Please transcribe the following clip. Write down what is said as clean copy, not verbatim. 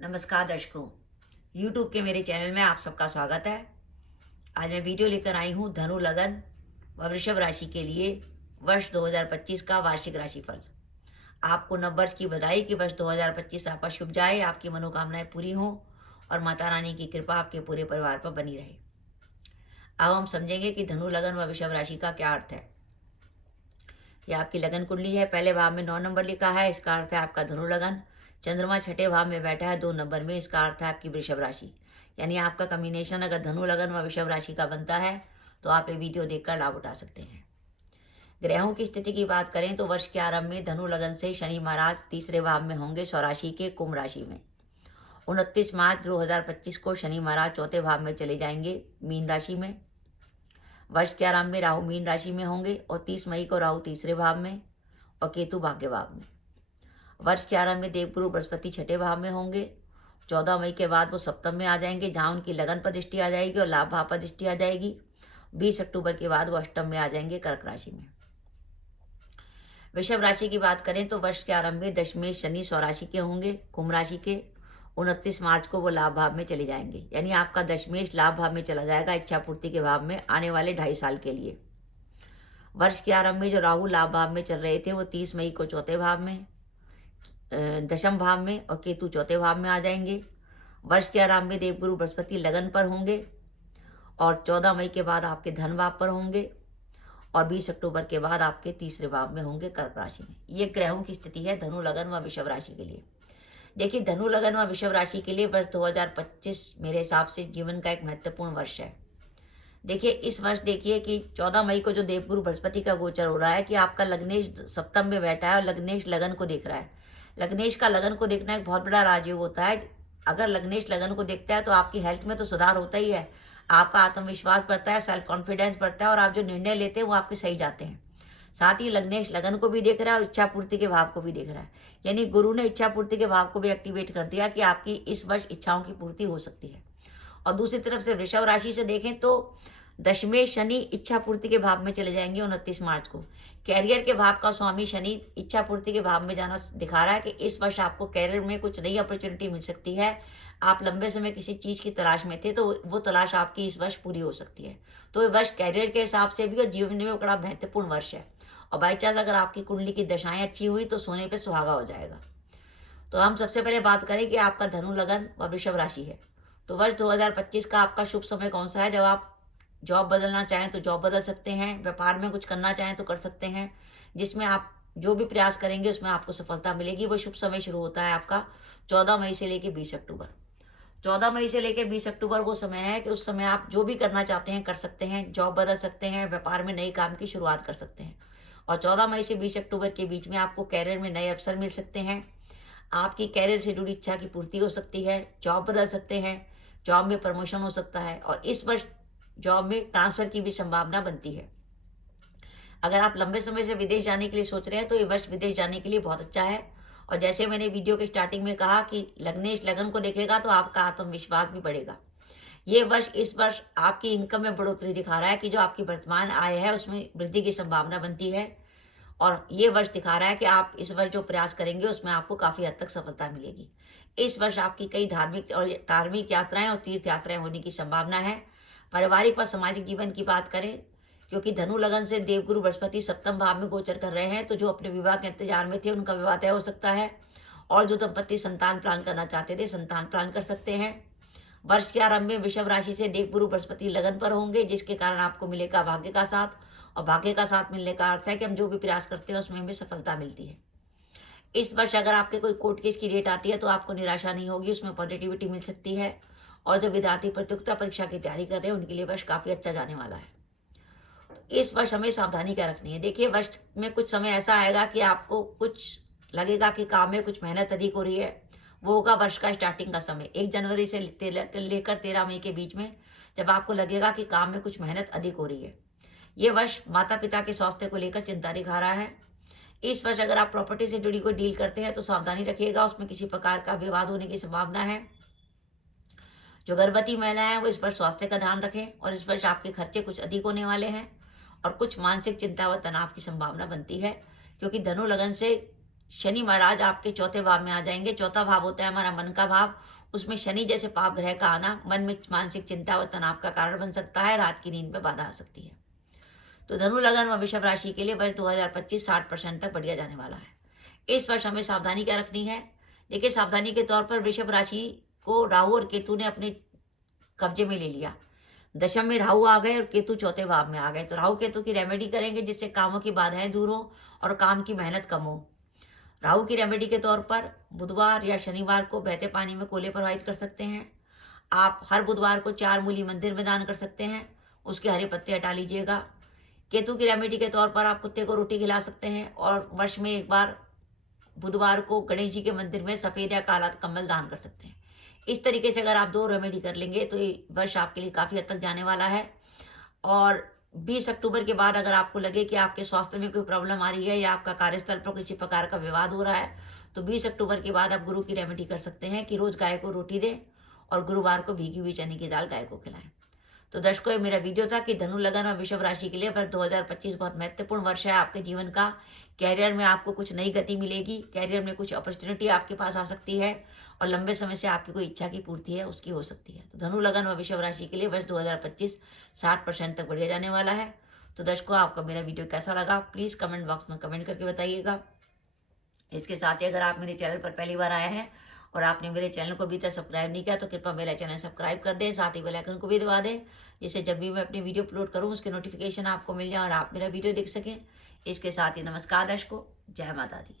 नमस्कार दर्शकों, YouTube के मेरे चैनल में आप सबका स्वागत है। आज मैं वीडियो लेकर आई हूँ धनु लगन व वृषभ राशि के लिए वर्ष 2025 का वार्षिक राशिफल। आपको नववर्ष की बधाई कि वर्ष 2025 आपका शुभ जाए, आपकी मनोकामनाएं पूरी हों और माता रानी की कृपा आपके पूरे परिवार पर बनी रहे। अब हम समझेंगे कि धनु लगन व वृषभ राशि का क्या अर्थ है। यह आपकी लगन कुंडली है। पहले भाव में 9 नंबर लिखा है, इसका अर्थ है आपका धनु लगन। चंद्रमा छठे भाव में बैठा है 2 नंबर में, इसका अर्थ है आपकी वृषभ राशि। यानी आपका कॉम्बिनेशन अगर धनु लगन व वृषभ राशि का बनता है तो आप ये वीडियो देखकर लाभ उठा सकते हैं। ग्रहों की स्थिति की बात करें तो वर्ष के आरंभ में धनु लगन से शनि महाराज तीसरे भाव में होंगे स्वराशि के कुंभ राशि में। 29 मार्च 2025 को शनि महाराज चौथे भाव में चले जाएंगे मीन राशि में। वर्ष के आरंभ में राहु मीन राशि में होंगे और 30 मई को राहु तीसरे भाव में और केतु भाग्य भाव में। वर्ष के आरंभ में देवगुरु बृहस्पति छठे भाव में होंगे। 14 मई के बाद वो सप्तम में आ जाएंगे, जहां उनकी लगन पर दृष्टि आ जाएगी और लाभ भाव पर दृष्टि आ जाएगी। 20 अक्टूबर के बाद वो अष्टम में आ जाएंगे कर्क राशि में। वृषभ राशि की बात करें तो वर्ष के आरंभ में दशमेश शनि स्वराशि के होंगे कुंभ राशि के। 29 मार्च को वो लाभ भाव में चले जाएंगे, यानी आपका दशमेश लाभ भाव में चला जाएगा इच्छा पूर्ति के भाव में आने वाले 2.5 साल के लिए। वर्ष के आरंभ में जो राहु लाभ भाव में चल रहे थे वो 30 मई को चौथे भाव में, दशम भाव में और केतु चौथे भाव में आ जाएंगे। वर्ष के आरंभ में देवगुरु बृहस्पति लगन पर होंगे और 14 मई के बाद आपके धन भाव पर होंगे और 20 अक्टूबर के बाद आपके तीसरे भाव में होंगे कर्क राशि में। ये ग्रहों की स्थिति है धनु लगन व वृषभ राशि के लिए। देखिए, धनु लगन व वृषभ राशि के लिए वर्ष 2025 मेरे हिसाब से जीवन का एक महत्वपूर्ण वर्ष है। देखिए, इस वर्ष देखिए कि 14 मई को जो देवगुरु बृहस्पति का गोचर हो रहा है कि आपका लग्नेश सप्तम में बैठा है और लग्नेश लगन को देख रहा है। लग्नेश का लगन को देखना एक बहुत बड़ा राजयोग होता है। अगर लग्नेश लगन को देखता है तो आपकी हेल्थ में तो सुधार होता ही है, आपका आत्मविश्वास बढ़ता है, सेल्फ कॉन्फिडेंस बढ़ता है और आप जो निर्णय लेते हैं वो आपके सही जाते हैं। साथ ही लग्नेश लगन को भी देख रहा है और इच्छा पूर्ति के भाव को भी देख रहा है, यानी गुरु ने इच्छा पूर्ति के भाव को भी एक्टिवेट कर दिया कि आपकी इस वर्ष इच्छाओं की पूर्ति हो सकती है। और दूसरी तरफ से वृषभ राशि से देखें तो दशमेश शनि इच्छा पूर्ति के भाव में चले जाएंगे 29 मार्च को। कैरियर के भाव का स्वामी शनि इच्छा पूर्ति के भाव में जाना दिखा रहा है कि इस वर्ष आपको कैरियर में कुछ नई अपॉर्चुनिटी मिल सकती है। आप लंबे समय किसी चीज की तलाश में थे तो वो तलाश आपकी इस वर्ष पूरी हो सकती है। तो ये वर्ष कैरियर के हिसाब से भी और जीवन में बड़ा महत्वपूर्ण वर्ष है। और बाई चांस अगर आपकी कुंडली की दशाएं अच्छी हुई तो सोने पे सुहागा हो जाएगा। तो हम सबसे पहले बात करें कि आपका धनु लगन व वृषभ राशि है तो वर्ष 2025 का आपका शुभ समय कौन सा है। जब आप जॉब बदलना चाहें तो जॉब बदल सकते हैं, व्यापार में कुछ करना चाहें तो कर सकते हैं, जिसमें आप जो भी प्रयास करेंगे उसमें आपको सफलता मिलेगी। वो शुभ समय शुरू होता है आपका 14 मई से लेकर 20 अक्टूबर। 14 मई से लेकर 20 अक्टूबर वो समय है कि उस समय आप जो भी करना चाहते हैं कर सकते हैं, जॉब बदल सकते हैं, व्यापार में नए काम की शुरुआत कर सकते हैं। और 14 मई से 20 अक्टूबर के बीच में आपको कैरियर में नए अवसर मिल सकते हैं, आपकी कैरियर से जुड़ी इच्छा की पूर्ति हो सकती है, जॉब बदल सकते हैं, जॉब में प्रमोशन हो सकता है और इस वर्ष जॉब में ट्रांसफर की भी संभावना बनती है। अगर आप लंबे समय से विदेश जाने के लिए सोच रहे हैं तो ये वर्ष विदेश जाने के लिए बहुत अच्छा है। और जैसे मैंने वीडियो के स्टार्टिंग में कहा कि लग्नेश लगन को देखेगा तो आपका आत्मविश्वास भी बढ़ेगा। ये वर्ष इस वर्ष आपकी इनकम में बढ़ोतरी दिखा रहा है कि जो आपकी वर्तमान आय है उसमें वृद्धि की संभावना बनती है। और ये वर्ष दिखा रहा है कि आप इस वर्ष जो प्रयास करेंगे उसमें आपको काफी हद तक सफलता मिलेगी। इस वर्ष आपकी कई धार्मिक यात्राएं और तीर्थ यात्राएं होने की संभावना है। पारिवारिक व सामाजिक जीवन की बात करें, क्योंकि धनु लगन से देवगुरु बृहस्पति सप्तम भाव में गोचर कर रहे हैं तो जो अपने विवाह के इंतजार में थे उनका विवाह तय हो सकता है और जो दंपत्ति संतान प्लान करना चाहते थे संतान प्लान कर सकते हैं। वर्ष के आरंभ में वृषभ राशि से देवगुरु बृहस्पति लगन पर होंगे, जिसके कारण आपको मिलेगा भाग्य का साथ। और भाग्य का साथ मिलने का अर्थ है कि हम जो भी प्रयास करते हैं उसमें हमें सफलता मिलती है। इस वर्ष अगर आपके कोई कोर्ट केस की डेट आती है तो आपको निराशा नहीं होगी, उसमें पॉजिटिविटी मिल सकती है। और जो विद्यार्थी प्रतियोगिता परीक्षा की तैयारी कर रहे हैं उनके लिए वर्ष काफी अच्छा जाने वाला है। तो इस वर्ष हमें सावधानी क्या रखनी है। देखिए, वर्ष में कुछ समय ऐसा आएगा कि आपको कुछ लगेगा कि काम में कुछ मेहनत अधिक हो रही है। वो होगा वर्ष का स्टार्टिंग का समय 1 जनवरी से लेकर 13 मई के बीच में, जब आपको लगेगा कि काम में कुछ मेहनत अधिक हो रही है। ये वर्ष माता पिता के स्वास्थ्य को लेकर चिंता दिखा रहा है। इस वर्ष अगर आप प्रॉपर्टी से जुड़ी कोई डील करते हैं तो सावधानी रखिएगा, उसमें किसी प्रकार का विवाद होने की संभावना है। जो गर्भवती महिलाएं हैं वो इस वर्ष स्वास्थ्य का ध्यान रखें और इस वर्ष आपके खर्चे कुछ अधिक होने वाले हैं और कुछ मानसिक चिंता व तनाव की संभावना बनती है, क्योंकि धनु लगन से शनि महाराज आपके चौथे भाव में आ जाएंगे। चौथा भाव होता है हमारा मन का भाव। उसमें शनि जैसे पाप ग्रह का आना मन में मानसिक चिंता व तनाव का कारण बन सकता है, रात की नींद में बाधा आ सकती है। तो धनु लगन व वृषभ राशि के लिए वर्ष 2025 60% तक बढ़िया जाने वाला है। इस वर्ष हमें सावधानी क्या रखनी है? देखिए, सावधानी के तौर पर वृषभ राशि को राहु और केतु ने अपने कब्जे में ले लिया। दशम में राहु आ गए और केतु चौथे भाव में आ गए। तो राहु केतु की रेमेडी करेंगे जिससे कामों की बाधाएं दूर हो और काम की मेहनत कम हो। राहु की रेमेडी के तौर पर बुधवार या शनिवार को बहते पानी में कोले प्रवाहित कर सकते हैं। आप हर बुधवार को 4 मूली मंदिर में दान कर सकते हैं, उसके हरे पत्ते हटा लीजिएगा। केतु की रेमेडी के तौर पर आप कुत्ते को रोटी खिला सकते हैं और वर्ष में एक बार बुधवार को गणेश जी के मंदिर में सफ़ेद या काला कम्बल दान कर सकते हैं। इस तरीके से अगर आप 2 रेमेडी कर लेंगे तो ये वर्ष आपके लिए काफ़ी हद तक जाने वाला है। और 20 अक्टूबर के बाद अगर आपको लगे कि आपके स्वास्थ्य में कोई प्रॉब्लम आ रही है या आपका कार्यस्थल पर किसी प्रकार का विवाद हो रहा है, तो 20 अक्टूबर के बाद आप गुरु की रेमेडी कर सकते हैं कि रोज़ गाय को रोटी दें और गुरुवार को भीगी हुई चने की दाल गाय को खिलाएं। तो दर्शकों, ये मेरा वीडियो था कि धनु लगन और वृषभ राशि के लिए वर्ष 2025 बहुत महत्वपूर्ण वर्ष है आपके जीवन का। कैरियर में आपको कुछ नई गति मिलेगी, कैरियर में कुछ अपॉर्चुनिटी आपके पास आ सकती है और लंबे समय से आपकी कोई इच्छा की पूर्ति है उसकी हो सकती है। तो धनु लगन और वृषभ राशि के लिए वर्ष 2025 60% तक बढ़िया जाने वाला है। तो दर्शकों, आपका मेरा वीडियो कैसा लगा प्लीज़ कमेंट बॉक्स में कमेंट करके बताइएगा। इसके साथ ही अगर आप मेरे चैनल पर पहली बार आए हैं और आपने मेरे चैनल को अभी तक सब्सक्राइब नहीं किया तो कृपया मेरा चैनल सब्सक्राइब कर दें, साथ ही बेल आइकन को भी दबा दें, जिससे जब भी मैं अपनी वीडियो अपलोड करूं उसके नोटिफिकेशन आपको मिल जाए और आप मेरा वीडियो देख सकें। इसके साथ ही नमस्कार दर्शकों, जय माता दी।